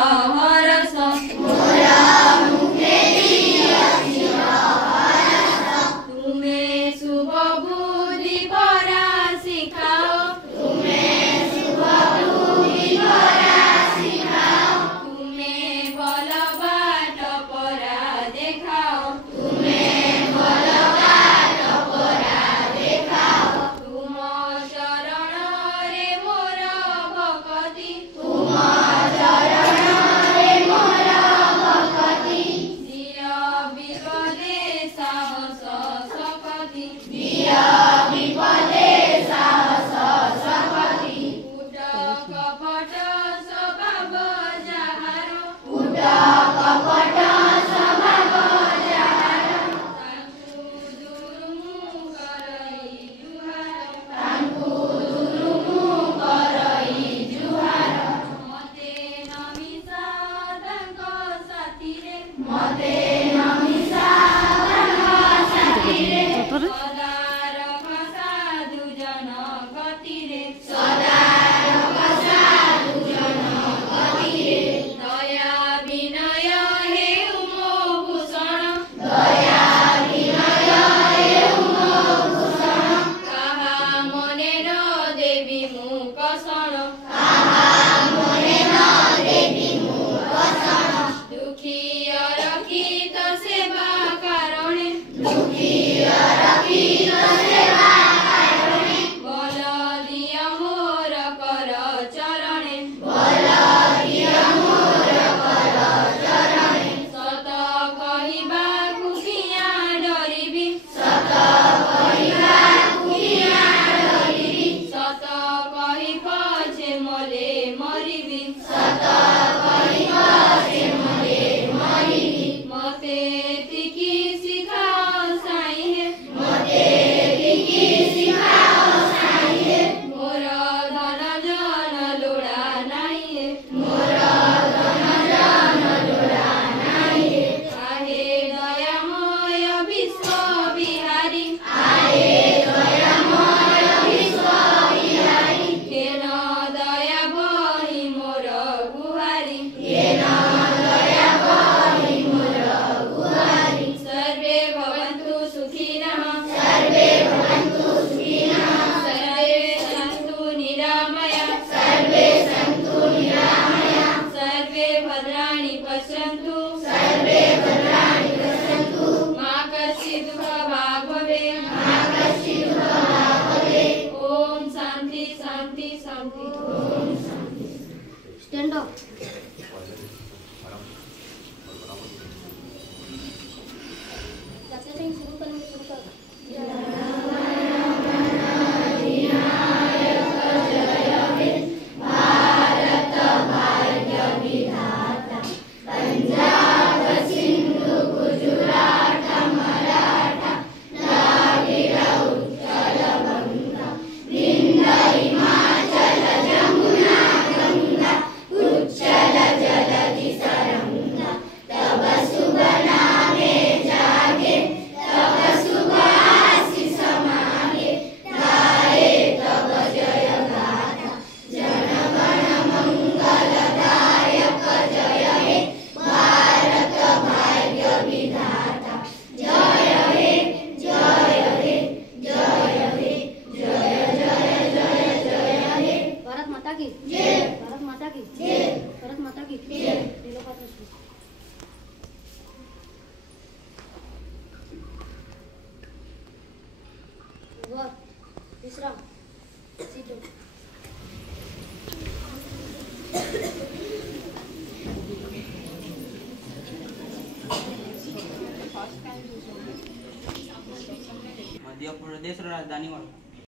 हरस तुमे शुभ बुद्धि परा सिखाओ तुमे भल बाट परा देखाओ तुम चरण रे मोर भक्ति दिया विपदे साहस शक्ति उट कपट स्वभाव जाहारो तांकु दुर्मुख करई जुहार मते नमिषा तांक साथीरे सदा रख साधु जन गतिरे दया विनय हेउ मो भूषण कहा मने न देवी मुकषण दुखी रखित सेवा कारणे बल दिया मोर कर चरणे सत कहिबा कुकिया डरिबी सत कहि पछे मले मरिबी मते तिकी सिखाओ साई हे मोर धन जन लोड़ा नाई हे आहे दयामय विश्व बिहारी केन दया बही मोर गुहारी सर्वे भवन्तु सुखिनः सर्वे सन्तु निरामया सर्वे भद्राणि पश्यन्तु मा कश्चित् दुःखभाग् भवेत् ओम शांति शांति शांति स्टैंड अप शुरू कर विश्राम सीटो मध्य प्रदेश राजधानी